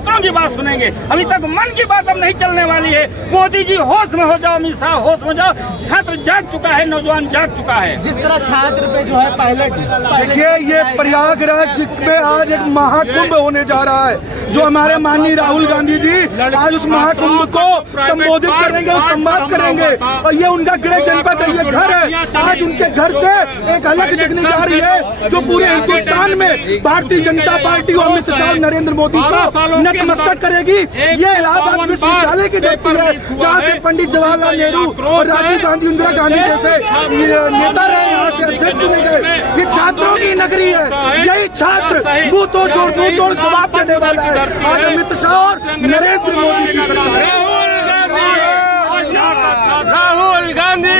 छात्रों की बात सुनेंगे। अभी तक मन की बात अब नहीं चलने वाली है। मोदी जी होश में हो जाओ, अमित शाह होश में जाओ। छात्र जाग चुका है, नौजवान जाग चुका है। जिस तरह छात्र पे जो है पायलट देखिए, ये प्रयागराज में आज एक महाकुंभ होने जा रहा है, जो हमारे माननीय राहुल गांधी जी आज उस महाकुंभ को संबोधित करेंगे और संवाद करेंगे। और ये उनका गृह जनपद है, ये घर है। आज उनके घर से एक अलग जगने जा रही है, जो पूरे हिंदुस्तान में भारतीय जनता पार्टी और अमित शाह नरेंद्र मोदी को नतमस्तक करेगी। ये इलाहाबाद विश्वविद्यालय की धरती है, जहाँ से पंडित जवाहरलाल नेहरू और राजीव गांधी, इंदिरा गांधी जैसे नेता रहे, यहाँ से अध्यक्ष चुने गए। ये छात्रों की नगरी है। यही छात्र मुंह तोड़ जवाब देने वाला है आज अमित शाह और नरेंद्र मोदी की सरकार। राहुल गांधी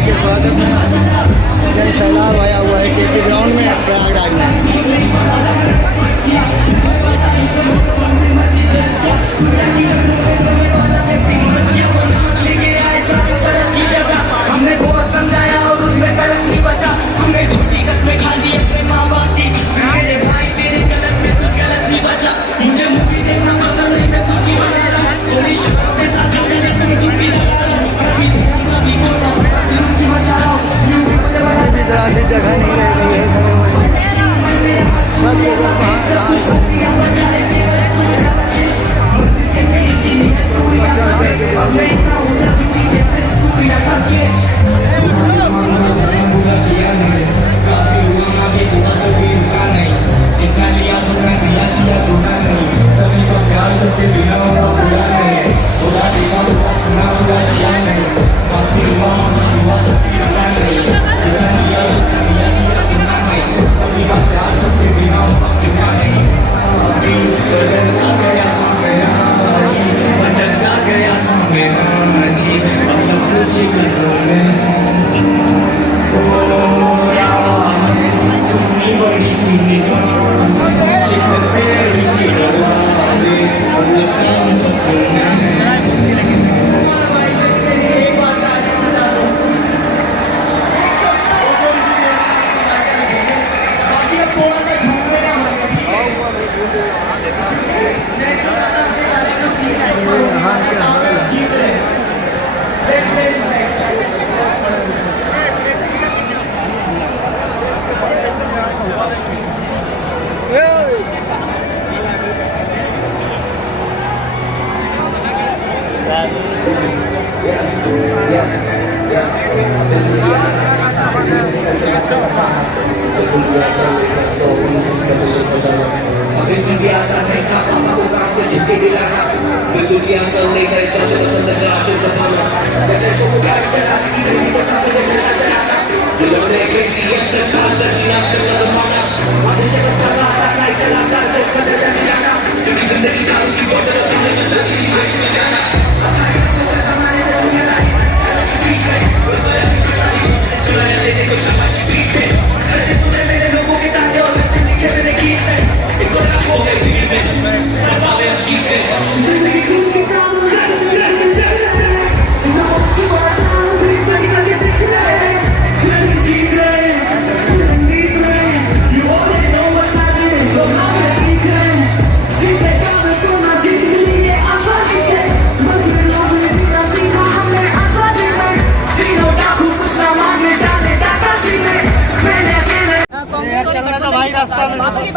के स्वागत में जन सैलाब आया हुआ है केपी ग्राउंड में प्रयागराज हमने बहुत समझाया और उनमें गलत नहीं बचा। तुमने झूठी कस्में खा ली अपने माँ बाप की। मेरे भाई तेरे गलत में कुछ गलत नहीं बचा। मुझे मूवी देखना पसंद नहीं, मैं तुर्की बना रहा। पुलिस के साथ तुर्की लगा रहा। कभी धूम कभी कोटा तुर्की मचा रहा हूँ। जगह नहीं रह गई है,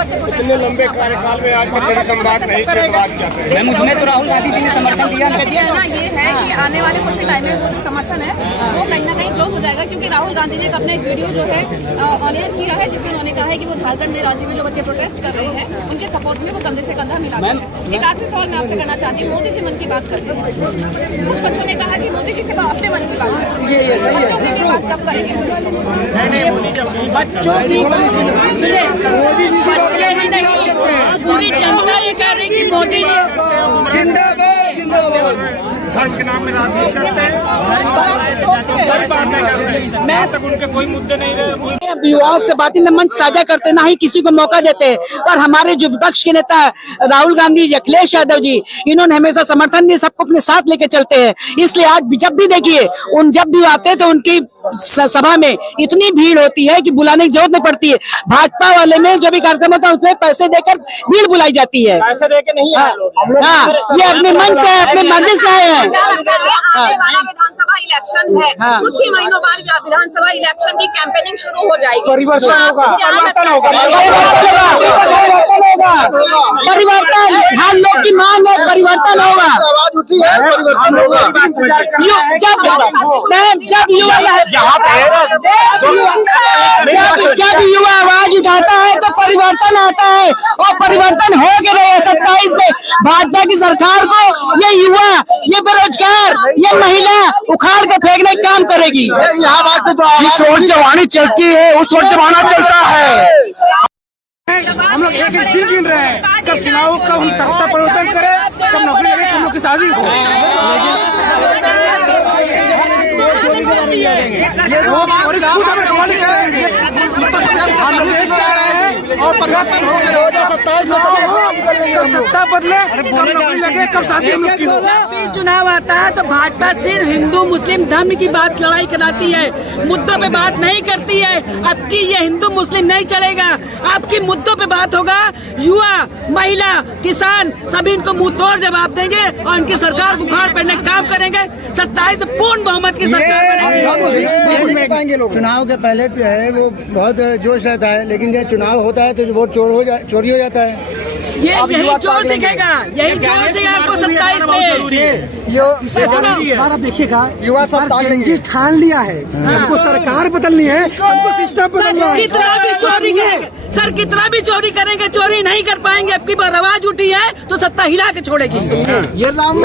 सब इतने लंबे कार्यकाल में आज तक कभी संवाद नहीं किया, तो आज क्या करें? मैम, उसमें तो राहुल गांधी जी ने समर्थन दिया ना। ये है कि आने वाले कुछ टाइम में वो जो समर्थन है वो कहीं ना कहीं क्लोज हो जाएगा, क्योंकि राहुल गांधी जी ने अपना एक वीडियो जो है ऑन एयर किया है, जिसमें उन्होंने कहा है कि वो झारखंड राज्य में जो बच्चे प्रोटेस्ट कर रहे हैं उनके सपोर्ट में वो कंधे से कंधा मिला है। एक आखिरी सवाल मैं आपसे करना चाहती हूँ, मोदी जी मन की बात करते हैं, कुछ बच्चों ने कहा कि मोदी जी से अपने मन की बात करें, बच्चों की बात कब करेंगे बच्चों की मोदी जी बच्चे ही नहीं, पूरी जनता ये कह रही कि मोदी जी जिंदाबाद जिंदाबाद। धर्म के नाम में राजनीति करते हैं, सही बात नहीं करते हैं। तक उनके कोई मुद्दे नहीं रहे। युवाओं से बातें न मंच साझा करते, ना ही किसी को मौका देते। पर हमारे जो विपक्ष के नेता राहुल गांधी जी, अखिलेश यादव जी, इन्होंने हमेशा समर्थन दिए, सबको अपने साथ लेके चलते हैं। इसलिए आज जब भी देखिए जब भी आते हैं तो उनकी सभा में इतनी भीड़ होती है कि बुलाने की जरूरत नहीं पड़ती है। भाजपा वाले में जो भी कार्यक्रम होता है उसमें पैसे देकर भीड़ बुलाई जाती है। पैसे दे के नहीं आए लोग। हाँ, ये अपने मन से है, अपने मर्जी से आए हैं। विधानसभा इलेक्शन है, कुछ ही महीनों बाद विधानसभा इलेक्शन की कैंपेनिंग शुरू हो जाएगी। परिवर्तन होगा, परिवर्तन होगा, परिवर्तन हर लोग की मांग है, परिवर्तन होगा। आवाज उठी है, परिवर्तन होगा। जब युवा आवाज उठाता है तो परिवर्तन आता है, और परिवर्तन हो के रहे 27 में भाजपा की सरकार को ये युवा, ये बेरोजगार, ये महिला उखाड़ के फेंकने का काम करेगी। यहाँ बात तो जिस ओर जवानी चलती है उस ओर जमाना चलता है। हम लोग एक एक दिन गिन रहे हैं, कब चुनाव, कब हम सत्ता परिवर्तन करें, कब नौकरी लगे, कब लोग की शादी हो। ये लोग और खुद हमें कमाने जा रहे हैं। हम लोग एक चाह रहे हैं और परिवर्तन हो गया 27 में सत्ता बदले, कब नौकरी लगे, कब शादी हो। जब भी चुनाव आता है तो भाजपा सिर्फ हिंदू मुस्लिम धर्म की बात लड़ाई कराती है, मुद्दों पे बात नहीं करती है। अब की ये हिंदू मुस्लिम नहीं चलेगा, आपकी मुद्दों पे बात होगा। युवा, महिला, किसान सभी इनको मुंह तोड़ जवाब देंगे और इनकी सरकार बुखार पहनने का काम करेंगे। 27 में पूर्ण बहुमत की सरकार बनेगी। चुनाव के पहले जो है वो बहुत जोश रहता है, लेकिन जब चुनाव होता है तो वोट चोरी हो जाता है। यही जोर दिखेगा, यही जोर दिखेगा आपको 27 में। इस बार आप देखिएगा, युवा सब ठान लिया है, हमको सरकार बदलनी है, हमको सिस्टम बदलना है। कितना भी चोरी करेंगे सर, कितना भी चोरी करेंगे, चोरी नहीं कर पाएंगे। अब की बार आवाज उठी है तो सत्ता हिला के छोड़ेगी। ये राम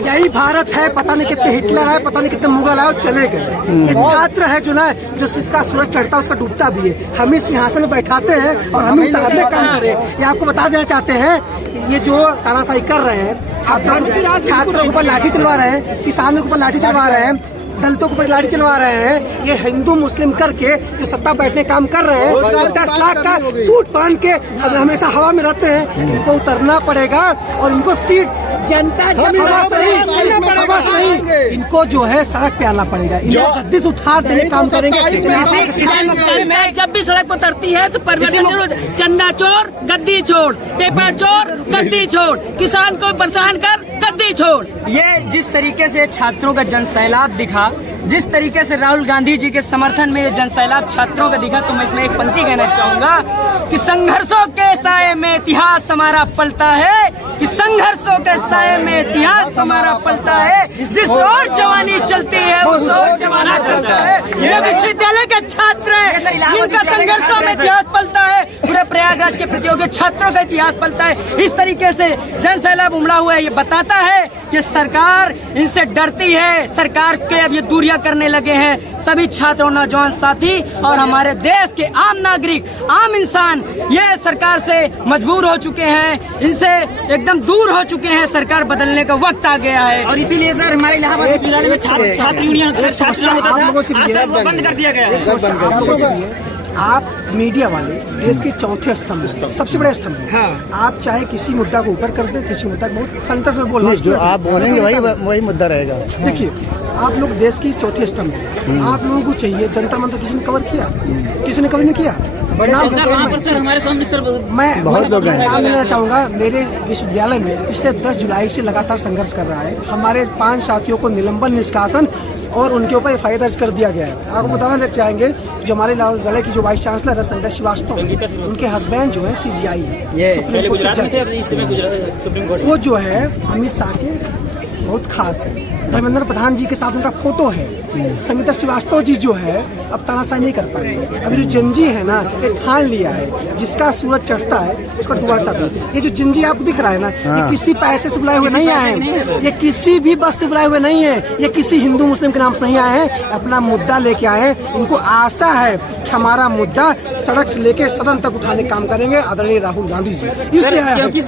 यही भारत है, पता नहीं कितने हिटलर है, पता नहीं कितने मुगल है और चले गए। ये छात्र है जो ना, जो जिसका सूरज चढ़ता है उसका डूबता भी है। हम इस सिंहासन में बैठाते हैं और हम उतारने का काम करें। ये आपको बता देना चाहते हैं, ये जो तानाशाही कर रहे हैं, छात्रों के ऊपर लाठी चलवा रहे हैं, किसानों के ऊपर लाठी चलवा रहे हैं, दलितों के ऊपर लाठी चलवा रहे हैं, ये हिंदू मुस्लिम करके जो सत्ता बैठने काम कर रहे हैं, 10 लाख का सूट पहन के हमेशा हवा में रहते हैं। इनको उतरना पड़ेगा और इनको सीट जनता इनको जो है सड़क पे आना पड़ेगा, इनको गद्दी से उठा देने काम करेंगे। जब भी सड़क पर उतरती है तो परिवर्तन जरूर। चंदा चोर गद्दी छोड़, पेपर चोर गद्दी छोड़, किसान को परेशान कर गद्दी छोड़। ये जिस तरीके से छात्रों का जनसैलाब दिखा, जिस तरीके से राहुल गांधी जी के समर्थन में ये जनसैलाब छात्रों का दिखा, तो मैं इसमें एक पंक्ति कहना चाहूंगा कि संघर्षों के साए में इतिहास हमारा पलता है, कि संघर्षों के साए में इतिहास हमारा पलता है। जिस ओर जवानी चलती है उस ओर जमाना चलता है। ये विश्वविद्यालय के छात्र हैं जिनका संघर्षों में इतिहास पलता है, पूरे प्रयागराज के प्रतियोगी छात्रों का इतिहास पलता है। इस तरीके से जनसैलाब उमड़ा हुआ है, ये बताता है कि सरकार इनसे डरती है, सरकार के अब ये दूरियां करने लगे हैं। सभी छात्रों, नौजवान साथी और हमारे देश के आम नागरिक, आम इंसान ये सरकार से मजबूर हो चुके हैं, इनसे एकदम दूर हो चुके हैं। सरकार बदलने का वक्त आ गया है और इसीलिए सर हमारे इलाहाबाद विश्वविद्यालय में छात्र यूनियन बंद कर दिया गया। आप मीडिया वाले देश के चौथे स्तंभ, सबसे बड़े स्तंभ हैं। हाँ। आप चाहे किसी मुद्दा को ऊपर कर दे, किसी मुद्दा को बहुत संतस में बोलना, जो आप बोलेंगे वही मुद्दा रहेगा। देखिए, आप लोग देश की चौथे स्तंभ हैं, आप लोगों को चाहिए। जनता मंत्र किसी ने कवर किया, किसी ने कवर नहीं किया। मैं बहुत लोग नाम लेना चाहूँगा। मेरे विश्वविद्यालय में पिछले 10 जुलाई से लगातार संघर्ष कर रहा है। हमारे 5 साथियों को निलंबन, निष्कासन और उनके ऊपर FIR दर्ज कर दिया गया है। आपको बताना चाहेंगे, जो हमारे विश्वविद्यालय की जो वाइस चांसलर है संजय श्रीवास्तव, उनके हस्बैंड जो है CGI है, सुप्रीम कोर्ट, वो जो है अमित शाह के बहुत खास है। धर्मेंद्र प्रधान जी के साथ उनका फोटो है। संगीता श्रीवास्तव जी जो है अब तानाशाही नहीं कर पाएंगे। अभी जो जंजी है ना, ये ठान लिया है, जिसका सूरज चढ़ता है उसका डूबता है। ये जो जंजी आपको दिख रहा है ना, ये किसी पैसे से बुलाए हुए नहीं आए हैं, ये किसी भी बस से बुलाए हुए नहीं है, ये किसी हिंदू मुस्लिम के नाम से नहीं आए हैं। अपना मुद्दा लेके आए हैं। इनको आशा है कि हमारा मुद्दा सड़क से लेके सदन तक उठाने का काम करेंगे आदरणीय राहुल गांधी जी। इसलिए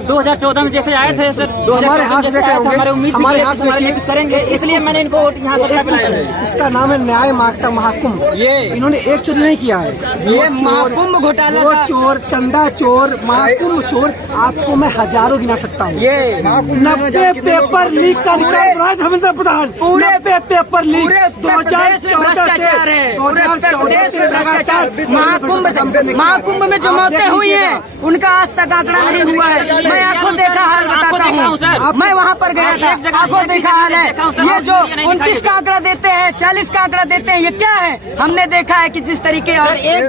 2014 में जैसे आए थे सर, हमारे हाथ देखे होंगे, हमारे हाथ कुछ करेंगे। इसलिए मैंने इनको यहाँ से बुलाया है। इसका नाम है न्याय मांगता महाकुंभ। ये इन्होंने एक चोरी नहीं किया है, ये महाकुंभ घोटाला वो का- चोर, चंदा चोर, महाकुंभ चोर, आपको मैं हजारों गिना सकता हूँ। ये 90 पेपर लीक का रिकॉर्ड बना है धर्मेंद्र प्रधान। पूरे 90 पेपर लीक पूरे उत्तर प्रदेश में भ्रष्टाचार है। पूरे उत्तर प्रदेश में भ्रष्टाचार। महाकुंभ में जो मौतें हुई हैं उनका आज तक आंकड़ा नहीं हुआ है। मैं आंखों देखा हाल बताता हूँ, मैं वहाँ पर गया था, आंखों देखा हाल है। ये जो 29 का आंकड़ा देते हैं, 40 का आंकड़ा देते हैं, ये क्या है? हमने देखा है कि जिस तरीके और एक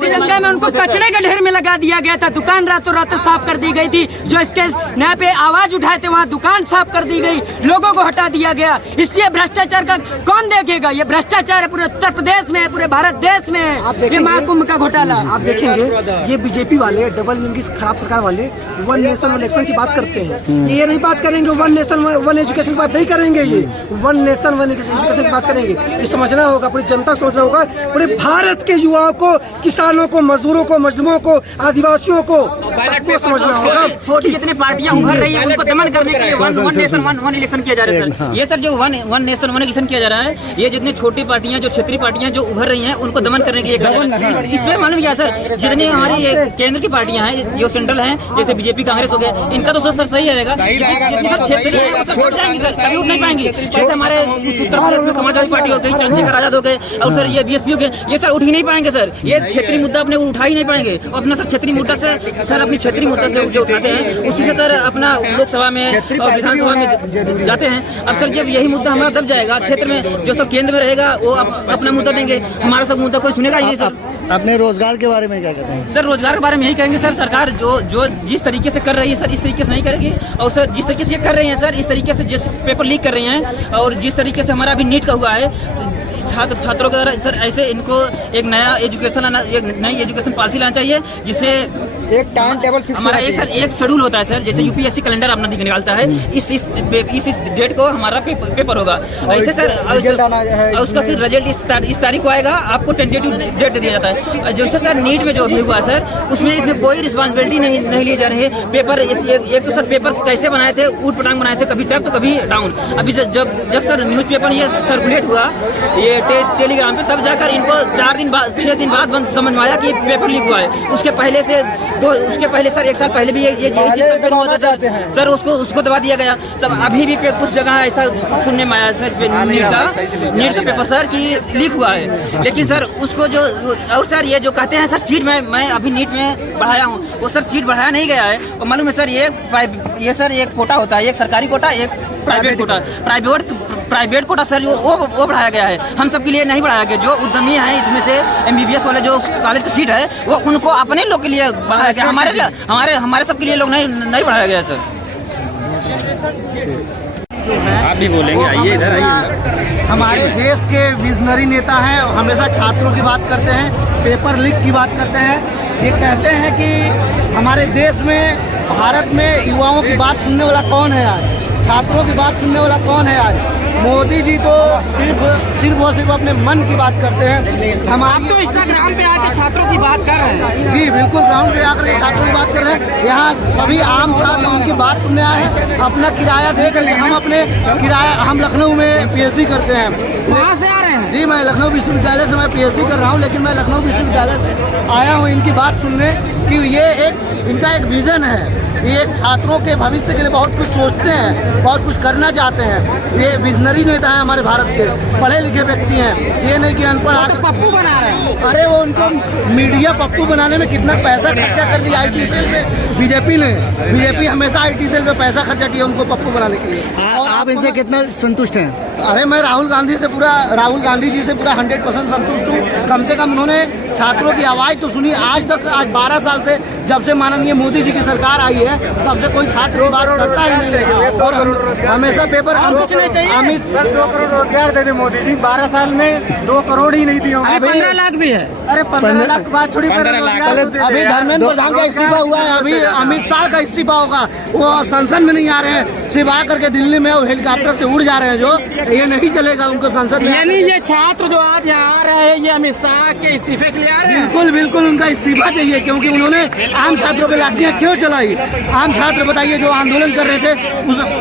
तेलंगाना में उनको कचरे के ढेर में लगा दिया गया था, दुकान रातों रातों साफ कर दी गई थी। जो इसके नया पे आवाज उठाए थे वहाँ दुकान साफ कर दी गई, लोगों को हटा दिया गया। इससे भ्रष्टाचार का कौन देखेगा? ये भ्रष्टाचार है पूरे उत्तर प्रदेश में है, पूरे भारत देश में है ये महाकुंभ का घोटाला। आप देखेंगे ये बीजेपी वाले डबल इंजन की खराब सरकार वाले वन नेशन वन इलेक्शन की बात करते हैं। ये नहीं बात करेंगे वन नेशन वन एजुकेशन की बात नहीं करेंगे। ये वन नेशन वन एजुकेशन की बात करेंगे। ये समझना होगा, पूरी जनता को समझना होगा, पूरे भारत के युवाओं को, किसानों को, मजदूरों को, मजलूमों को, आदिवासियों को, सबको समझना होगा। छोटी जितनी पार्टियां उभर रही है उनको दमन करने के लिए वन नेशन वन इलेक्शन किया जा रहा है सर। ये सर जो वन नेशन वन इलेक्शन किया जा रहा है, ये जितनी छोटी पार्टियां, जो क्षेत्रीय पार्टियां जो उभर रही हैं उनको दमन करने के लिए इसमें मालूम क्या सर, जितनी हमारी केंद्र की पार्टियां हैं जो सेंट्रल हैं, जैसे बीजेपी कांग्रेस हो गए, इनका तो सर सही रहेगा। जितनी सब क्षेत्रीय है छोड़ जाएंगे सर, कभी उठ नहीं पाएंगे। जैसे हमारे उत्तर प्रदेश में समाजवादी पार्टी हो गई, चंद्रशेखर आजाद हो गए, और सर ये बीएसपी हो गए, ये सर उठ ही नहीं पाएंगे सर। ये क्षेत्रीय मुद्दा अपने उठा ही नहीं पाएंगे। अपना सर क्षेत्रीय मुद्दा से सर अपनी क्षेत्रीय मुद्दा से जो उठाते हैं उसी से सर अपना लोकसभा में और विधानसभा में जाते हैं। अब सर जब यही मुद्दा हमारा दब जाएगा क्षेत्र में, जो सब केंद्र में रहेगा वो अपना मुद्दा देंगे, हमारा सब मुद्दा कोई सुनेगा ही नहीं सर। अपने रोजगार के बारे में क्या कहते हैं सर? रोजगार के बारे में यही कहेंगे सर, सरकार जो जिस तरीके से कर रही है सर इस तरीके से नहीं करेगी। और सर जिस तरीके से ये कर रही है सर, इस तरीके से जिस पेपर लीक कर रही हैं और जिस तरीके से हमारा अभी नीट का हुआ है, छात्रों के द्वारा सर ऐसे इनको एक नया एक नई एजुकेशन पॉलिसी लाना चाहिए, जिससे एक टाइम टेबल फिक्स हमारा एक शेड्यूल होता है सर। जैसे यूपीएससी कैलेंडर अपना निकालता है, इस डेट को हमारा पेपर होगा ऐसे सर। उसका फिर रिजल्ट इस तारीख को आएगा, आपको टेंटेटिव डेट दे दिया जाता है। जैसे सर नीट में जो अभी हुआ सर, उसमें इसमें कोई रिस्पॉन्सिबिलिटी नहीं ली जा रही है। पेपर एक तो सर पेपर कैसे बनाए थे, ऊट पटांग बनाए थे, कभी टप तो कभी डाउन। अभी जब सर न्यूज पेपर ये सर्कुलेट हुआ ये टेलीग्राम पे, तब जाकर इनको 4 दिन बाद 6 दिन बाद समझ में आया कि पेपर लीक हुआ है। उसके पहले सर 1 साल पहले भी ये चीज हुआ था सर, उसको दबा दिया गया। सब अभी भी कुछ जगह ऐसा सुनने में आया सर नीट का पेपर सर की लीक हुआ है। लेकिन सर उसको जो और सर ये जो कहते हैं सर सीट मैं अभी नीट में बढ़ाया हूँ, वो सर सीट बढ़ाया नहीं गया है। और मालूम है सर ये सर एक कोटा होता है, एक सरकारी कोटा एक private quota. Private quota sir वो बढ़ाया गया है, हम सब के लिए नहीं बढ़ाया गया। जो उद्यमी है इसमें से एमबीबीएस वाले जो कॉलेज की सीट है वो उनको अपने लोग के लिए बढ़ाया गया, हमारे सब के लिए लोग नहीं बढ़ाया गया सर। आप भी बोलेंगे, आइए इधर आइए। हमारे देश के विजनरी नेता हैं, हमेशा छात्रों की बात करते हैं, पेपर लीक की बात करते हैं। ये कहते हैं कि हमारे देश में, भारत में युवाओं की बात सुनने वाला कौन है आज, छात्रों की बात सुनने वाला कौन है आज? मोदी जी तो सिर्फ और सिर्फ अपने मन की बात करते हैं। हमारी तो इंस्टाग्राम पे आके छात्रों की बात कर रहे हैं। जी बिल्कुल, ग्राउंड पे आकर छात्रों की बात कर रहे हैं। यहाँ सभी आम छात्र उनकी बात सुनने आए हैं, अपना किराया दे करके। हम लखनऊ में पीएचडी करते हैं। कहाँ से आ रहे हैं? जी मैं लखनऊ विश्वविद्यालय से मैं पीएचडी कर रहा हूँ, लेकिन मैं लखनऊ विश्वविद्यालय से आया हूँ इनकी बात सुनने कि ये इनका एक विजन है। ये एक छात्रों के भविष्य के लिए बहुत कुछ सोचते हैं, बहुत कुछ करना चाहते हैं। ये विजनरी नेता है हमारे भारत के, पढ़े लिखे व्यक्ति हैं। ये नहीं कि अनपढ़ पप्पू बना रहे हैं। अरे वो उनको मीडिया पप्पू बनाने में कितना पैसा खर्चा कर दिया IT सेल पे बीजेपी हमेशा IT सेल पे पैसा खर्चा किया उनको पप्पू बनाने के लिए। और आप इनसे कितना संतुष्ट हैं? अरे मैं राहुल गांधी जी से पूरा 100% संतुष्ट हूँ। कम से कम उन्होंने छात्रों की आवाज तो सुनी। आज 12 साल से जब से माननीय मोदी जी की सरकार आई है तब से कोई छात्र की बात करता ही नहीं है। और हमेशा पेपर कुछ नहीं चाहिए। 2 करोड़ रोजगार दे दे मोदी जी, 12 साल में 2 करोड़ ही नहीं दिए। 15 लाख भी है। अरे 15 लाख की बात छोड़ी, 15 लाख अभी धर्मेंद्र प्रधान का इस्तीफा हुआ है, अभी अमित शाह का इस्तीफा होगा, वो संसद में नहीं आ रहे हैं, सिर्फ आ करके दिल्ली में और हेलीकॉप्टर से उड़ जा रहे हैं, जो ये नहीं चलेगा उनको संसद में। यानी ये छात्र जो आज यहाँ आ रहे हैं ये अमित शाह के इस्तीफे के लिए आ रहे हैं? बिल्कुल बिल्कुल उनका इस्तीफा चाहिए, क्योंकि उन्होंने आम छात्रों पे लाठियां क्यों चलाई? आम छात्र बताइए जो आंदोलन कर रहे थे,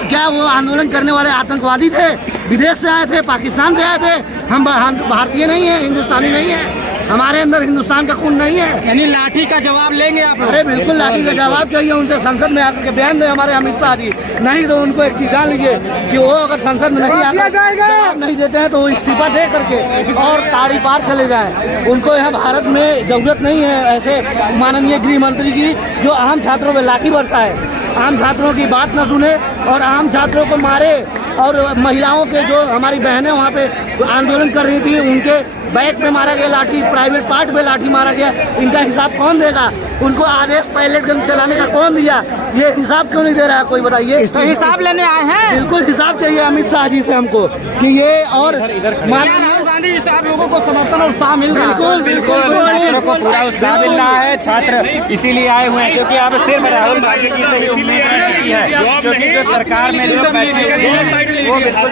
क्या वो आंदोलन करने वाले आतंकवादी थे? विदेश से आए थे, पाकिस्तान से आए थे? हम भारतीय नहीं है, हिंदुस्तानी नहीं है, हमारे अंदर हिंदुस्तान का खून नहीं है। यानी लाठी का जवाब लेंगे आप? अरे बिल्कुल लाठी का जवाब चाहिए उनसे, संसद में आकर के बयान दे हमारे अमित शाह जी। नहीं तो उनको एक चीज जान लीजिए कि वो अगर संसद में नहीं आकर जवाब नहीं देते हैं तो वो इस्तीफा दे करके और ताड़ी पार चले जाएं। उनको यहाँ भारत में जरूरत नहीं है ऐसे माननीय गृह मंत्री की जो आम छात्रों में लाठी बरसाए, आम छात्रों की बात न सुने और आम छात्रों को मारे। और महिलाओं के जो हमारी बहनें वहाँ पे आंदोलन कर रही थी उनके बैक पे मारा गया लाठी, प्राइवेट पार्ट पे लाठी मारा गया, इनका हिसाब कौन देगा? उनको आरएफ पायलट गन चलाने का कौन दिया? ये हिसाब क्यों नहीं दे रहा है कोई, बताइए। तो हिसाब लेने आए हैं? बिल्कुल हिसाब चाहिए अमित शाह जी से हमको कि ये और राहुल गांधी जी से आप लोगों को समर्थन और उत्साह मिल रहा है? बिल्कुल बिल्कुल छात्रों को पूरा उत्साह मिल रहा है, छात्र इसीलिए आए हुए हैं क्योंकि अब सिर्फ राहुल गांधी जी से उम्मीद रह चुकी है, क्योंकि जो सरकार में लोग बैठे हुए हैं वो बिल्कुल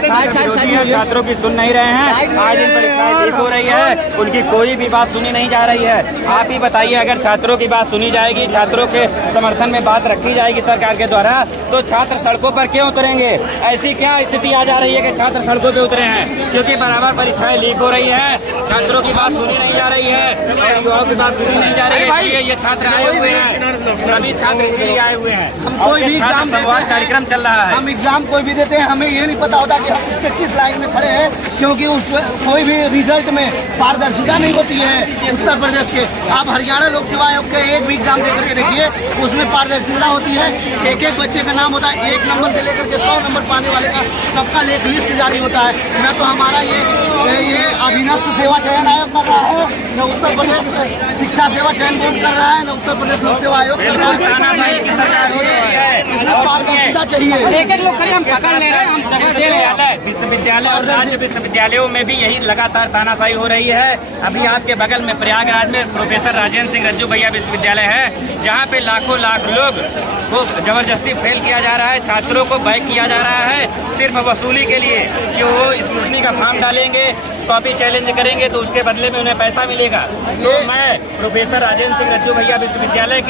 छात्रों की सुन नहीं रहे हैं। आज इन परीक्षाएं लीक हो रही है, उनकी कोई भी बात सुनी नहीं जा रही है। आप ही बताइए, अगर छात्रों की बात सुनी जाएगी, छात्रों के समर्थन में बात रखी जाएगी सरकार के द्वारा, तो छात्र सड़कों पर क्यों उतरेंगे? ऐसी क्या स्थिति आ जा रही है कि छात्र सड़कों पे उतरे हैं? क्योंकि बराबर परीक्षाएं लीक हो रही है, छात्रों की बात सुनी नहीं जा रही है और युवाओं की बात सुनी नहीं जा रही है, इसलिए ये छात्र आए हुए हैं, सभी छात्र इसलिए आए हुए हैं। कोई भी एग्जाम संवाद कार्यक्रम चल रहा है, हम एग्जाम कोई भी देते हैं, हमें ये नहीं पता होता कि हम उसके किस लाइन में खड़े हैं, क्योंकि उस कोई भी रिजल्ट में पारदर्शिता नहीं होती है। उत्तर प्रदेश के आप हरियाणा लोक सेवा आयोग के एक भी एग्जाम देकर के देखिए, उसमें पारदर्शिता होती है। एक एक बच्चे का नाम होता है, 1 नंबर से लेकर के 100 नंबर पाने वाले का सबका एक लिस्ट जारी होता है। न तो हमारा ये अधीनस्थ सेवा चयन आयोग कर रहा है, न उत्तर प्रदेश शिक्षा सेवा चयन बोर्ड कर रहा है, न उत्तर प्रदेश लोक सेवा आयोग कर रहा है। पारदर्शिता चाहिए। एक एक लोग हम पकड़ ले रहे हैं। विश्वविद्यालय और राज्य विश्वविद्यालयों में भी यही लगातार तानाशाही हो रही है। अभी आपके बगल में प्रयागराज में प्रोफेसर राजेंद्र सिंह रज्जू भैया विश्वविद्यालय है, जहाँ पे लाखों लाख लोग को जबरदस्ती फेल किया जा रहा है, छात्रों को बैक किया जा रहा है सिर्फ वसूली के लिए कि वो स्क्रूटनी का फॉर्म डालेंगे, कॉपी चैलेंज करेंगे तो उसके बदले में उन्हें पैसा मिलेगा। तो मैं प्रोफेसर राजेंद्र सिंह रज्जू भैया विश्वविद्यालय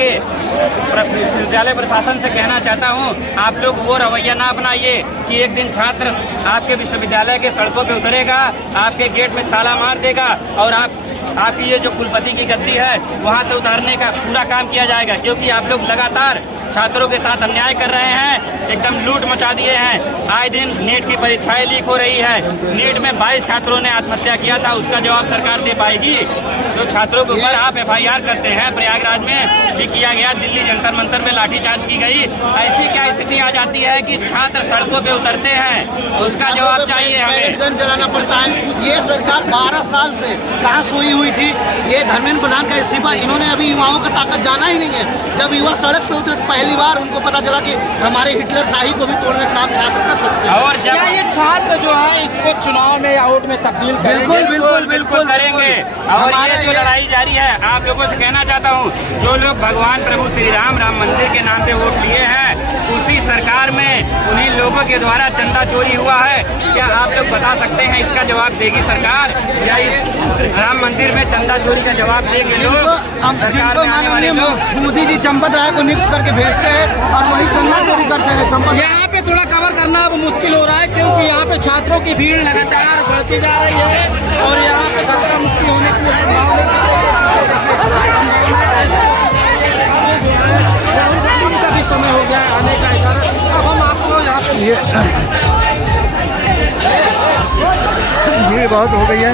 प्रशासन से कहना चाहता हूं, आप लोग वो रवैया ना अपनाइए कि एक दिन छात्र आपके विश्वविद्यालय के सड़कों पे उतरेगा, आपके गेट में ताला मार देगा और आपकी ये जो कुलपति की गद्दी है वहां से उतारने का पूरा काम किया जाएगा, क्योंकि आप लोग लगातार छात्रों के साथ अन्याय कर रहे हैं, एकदम लूट मचा दिए हैं। आए दिन नीट की परीक्षाएं लीक हो रही है, नीट में 22 छात्रों ने आत्महत्या किया था, उसका जवाब सरकार दे पाएगी? तो छात्रों के ऊपर आप FIR करते हैं, प्रयागराज में भी किया गया, दिल्ली जंतर मंतर में लाठीचार्ज की गई, ऐसी क्या स्थिति आ जाती है कि छात्र सड़कों पे उतरते हैं? उसका जवाब चाहिए हमें। गन चलाना पड़ता है। ये सरकार 12 साल से कहाँ सोई हुई थी? ये धर्मेंद्र प्रधान का इस्तीफा, इन्होंने अभी युवाओं का ताकत जाना ही नहीं है। जब युवा सड़क पे उतरे पहली बार उनको पता चला कि हमारे हिटलर शाही को भी तोड़ने का काम छात्र कर सकते हैं। और क्या ये छात्र जो है इसको चुनाव में या वोट में तब्दील करेंगे? बिल्कुल करेंगे। और ये जो लड़ाई जारी है, आप लोगों से कहना चाहता हूँ, जो लोग भगवान प्रभु श्री राम मंदिर के नाम पे वोट लिए हैं, उसी सरकार में उन्हीं लोगों के द्वारा चंदा चोरी हुआ है। क्या आप लोग बता सकते हैं इसका जवाब देगी सरकार? या इस राम मंदिर में चंदा चोरी का जवाब देंगे लोग? सरकार में आने वाले लोग मोदी जी चंपत राय को नियुक्त करके भेजते हैं और वही चंदा चोरी करते हैं। चंपत यहाँ पे थोड़ा कवर करना अब मुश्किल हो रहा है, क्योंकि यहाँ पे छात्रों की भीड़ लगातार बढ़ती जा रही है और यहाँ पे खतरा मुक्ति होने की संभावना का भी समय हो गया आने का इशारा। अब हम आपको यहाँ पे भीड़ बहुत हो गई है,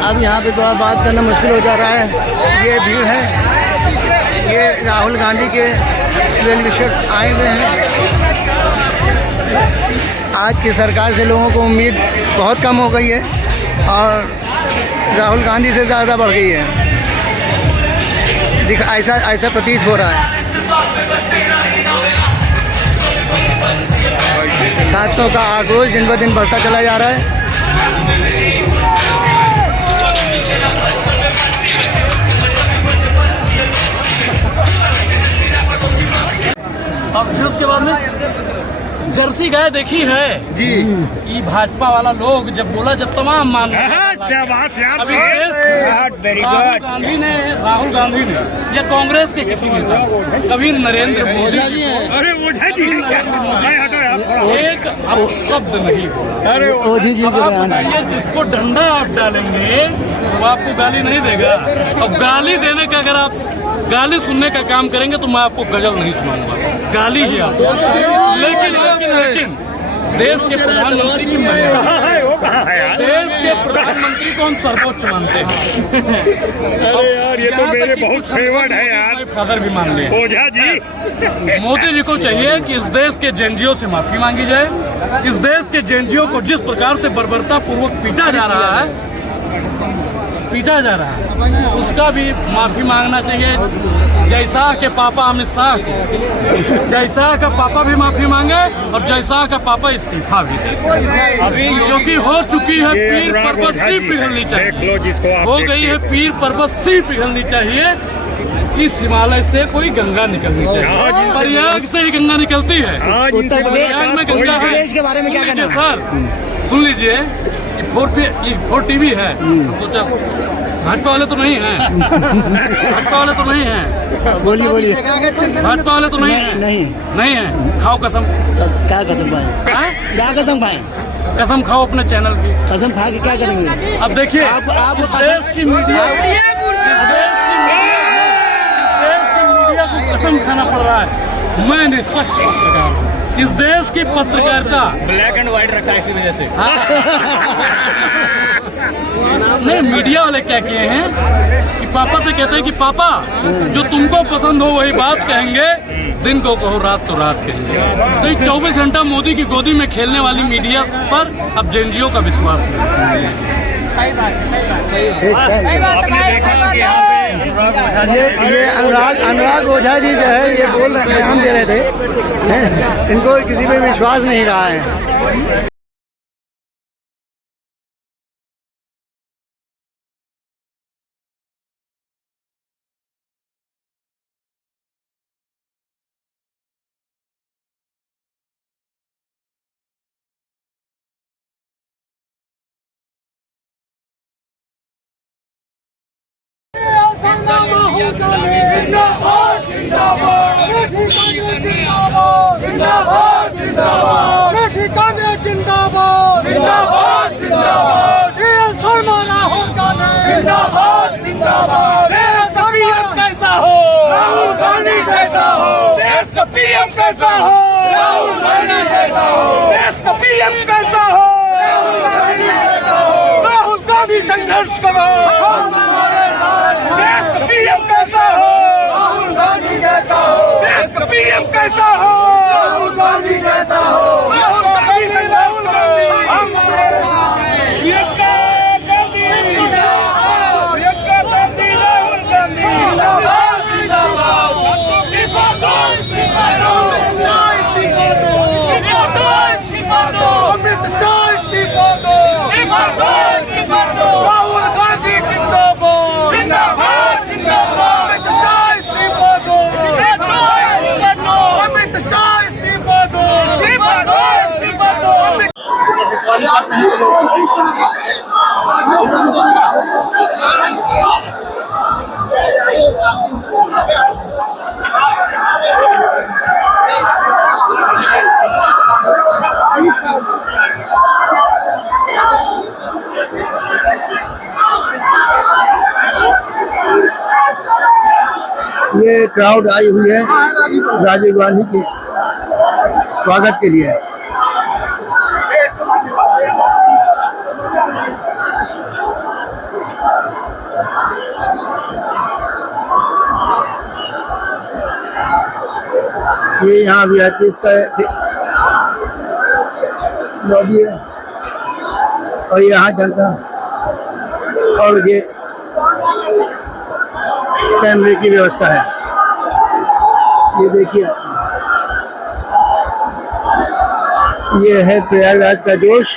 अब यहाँ पे थोड़ा बात करना मुश्किल हो जा रहा है। ये भीड़ है, ये राहुल गांधी के वेल विशर्स आए हुए हैं। आज की सरकार से लोगों को उम्मीद बहुत कम हो गई है और राहुल गांधी से ज़्यादा बढ़ गई है, ऐसा प्रतीत हो रहा है। छात्रों का आक्रोश दिन ब दिन बढ़ता चला जा रहा है। और फिर उसके बाद में जर्सी गाय देखी है जी। ये भाजपा वाला लोग जब बोला जब तमाम मान राहुल गांधी ने या कांग्रेस के किसी नेता कभी नरेंद्र मोदी एक शब्द नहीं बोला। जिसको डंडा आप डालेंगे वो आपको गाली नहीं देगा। अब गाली देने का अगर आप गाली सुनने का काम करेंगे तो मैं आपको गजल नहीं सुनाऊंगा, गाली ही आप। लेकिन देश के प्रधानमंत्री की देश के प्रधानमंत्री को हम सर्वोच्च मानते हैं। अरे यार ये तो मेरे बहुत फेवरेट है यार, फादर भी मान लिया ओझा जी। मोदी जी को चाहिए कि इस देश के जेएनजीओ से माफी मांगी जाए। इस देश के जेएनजीओ को जिस प्रकार से बर्बरता पूर्वक पीटा जा रहा है उसका भी माफी मांगना चाहिए। जयशाह के पापा अमित शाह को जयशाह का पापा भी माफी मांगे और जयशाह का पापा इस्तीफा भी दे। अभी क्योंकि हो चुकी है पीर पर्वत सी पिघलनी चाहिए, हो गई है पीर पर्वत सी पिघलनी चाहिए। इस हिमालय से कोई गंगा निकलनी चाहिए। प्रयाग से ही गंगा निकलती है, प्रयाग में गंगा है। के बारे में क्या कहना है सर? सुन लीजिए, 4 टीवी है तो जब भाजपा वाले तो नहीं है, भाजपा वाले तो नहीं है, बोलिए भाजपा वाले तो नहीं है। खाओ कसम। क्या कसम खाए? क्या कसम खाए? कसम खाओ अपने चैनल की। कसम खा के क्या करेंगे? अब देखिए आप देश की मीडिया को कसम खाना पड़ रहा है। मैं निष्पक्ष पत्रकार हूँ। इस देश की पत्रकारिता ब्लैक एंड व्हाइट रखा है इसी वजह से। नहीं, मीडिया वाले क्या किए हैं कि पापा से कहते हैं कि पापा जो तुमको पसंद हो वही बात कहेंगे, दिन को कहो रात तो रात कहेंगे। तो ये 24 घंटा मोदी की गोदी में खेलने वाली मीडिया पर अब जेएनजीओ का विश्वास नहीं। ये अनुराग ओझा जी जो है ये बोल रहे बयान दे रहे थे, इनको किसी पे विश्वास नहीं रहा है। कैसा हो राहुल गांधी कैसा हो, देश का पीएम कैसा हो राहुल गांधी कैसा हो, देश का पीएम कैसा हो राहुल गांधी कैसा हो, राहुल गांधी संघर्ष करो, देश का पीएम कैसा हो राहुल गांधी कैसा हो, देश का पीएम कैसा हो राहुल गांधी कैसा हो, राहुल गांधी संघर्ष करो, हमारे साथ है प्रियंका गांधी जिंदाबाद, प्रियंका गांधी राहुल गांधी जिंदाबाद जिंदाबाद, इस्तीफा दो इस्तीफा दो इस्तीफा दो इस्तीफा दो, अमित शाह इस्तीफा दो इस्तीफा दो इस्तीफा दो, राहुल गांधी जिंदाबाद जिंदाबाद जिंदाबाद, अमित शाह इस्तीफा दो इस्तीफा दो, अमित शाह इस्तीफा दो इस्तीफा दो इस्तीफा दो। ये क्राउड आई हुई है राजीव गांधी के स्वागत के लिए। ये यहाँ वीआईपी का लॉबी है और यहाँ जनता और ये कैमरे की व्यवस्था है। ये देखिए, ये है प्रयागराज का जोश।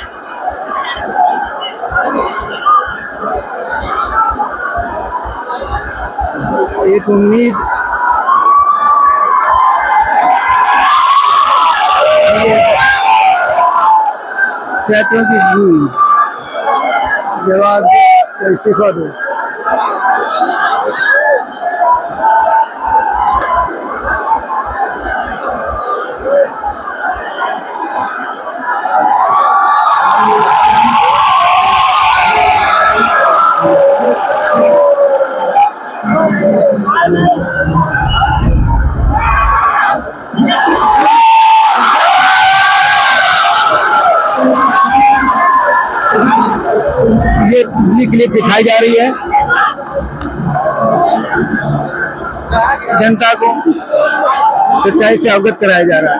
एक उम्मीद छात्रों की हुई जवाब इस्तीफा दो। ये पिछली क्लिप दिखाई जा रही है, जनता को सच्चाई से अवगत कराया जा रहा है।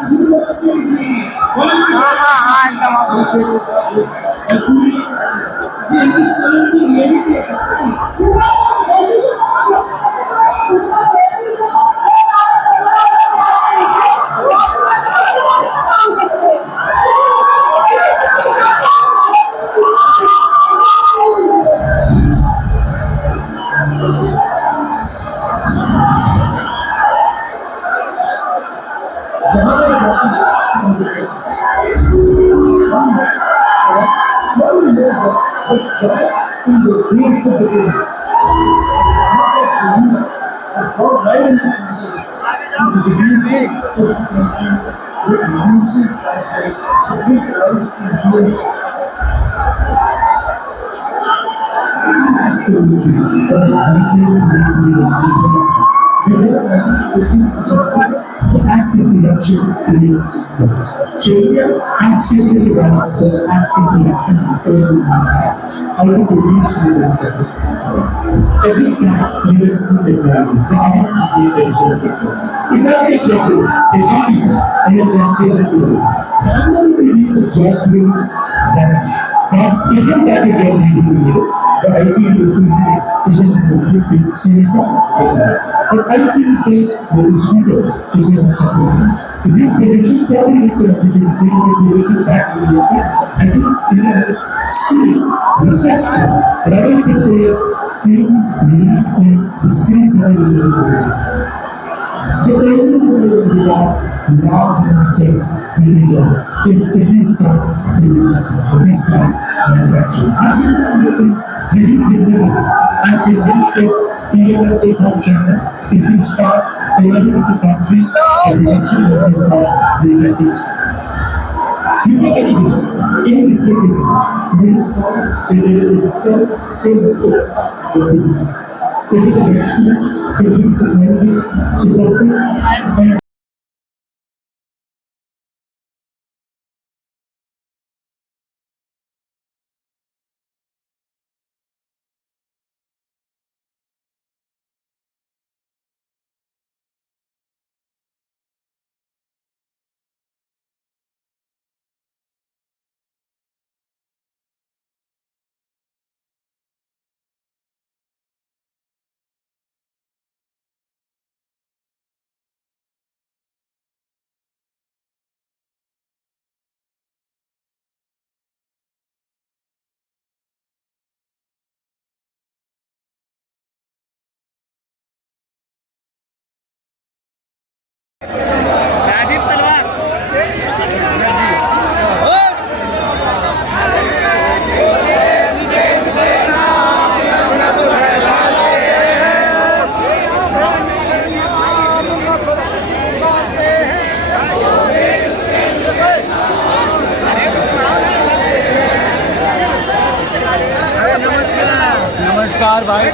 नमस्कार भाई।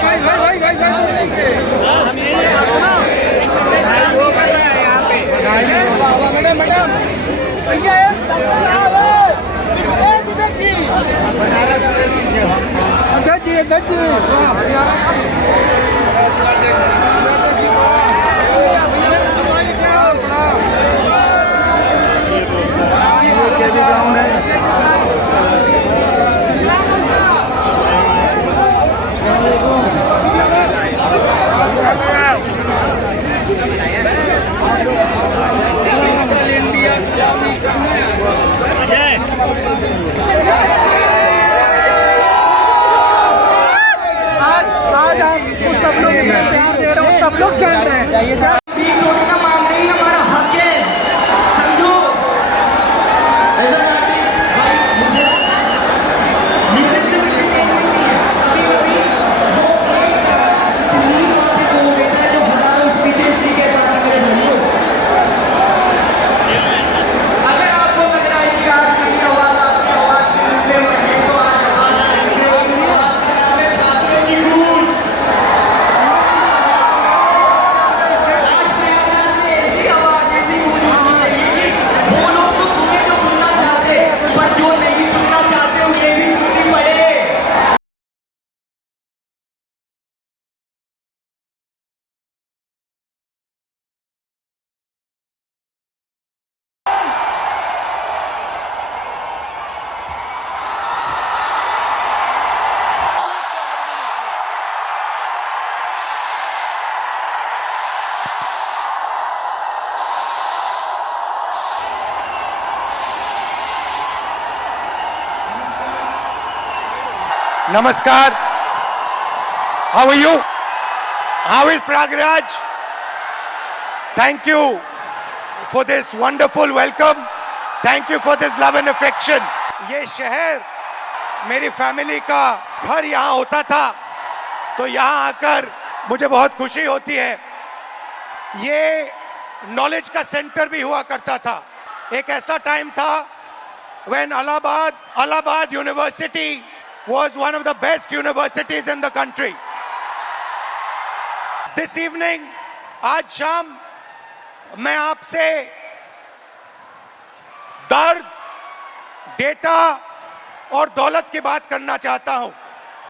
आज आप सब लोग प्यार दे Namaskar. How are you? How is Prayagraj? Thank you for this wonderful welcome. Thank you for this love and affection. ये शहर मेरी फैमिली का घर यहाँ होता था, तो यहाँ आकर मुझे बहुत खुशी होती है। ये नॉलेज का सेंटर भी हुआ करता था। एक ऐसा टाइम था when Allahabad University was one of the best universities in the country. This evening, आज शाम मैं आपसे दर्द, डेटा और दौलत की बात करना चाहता हूं।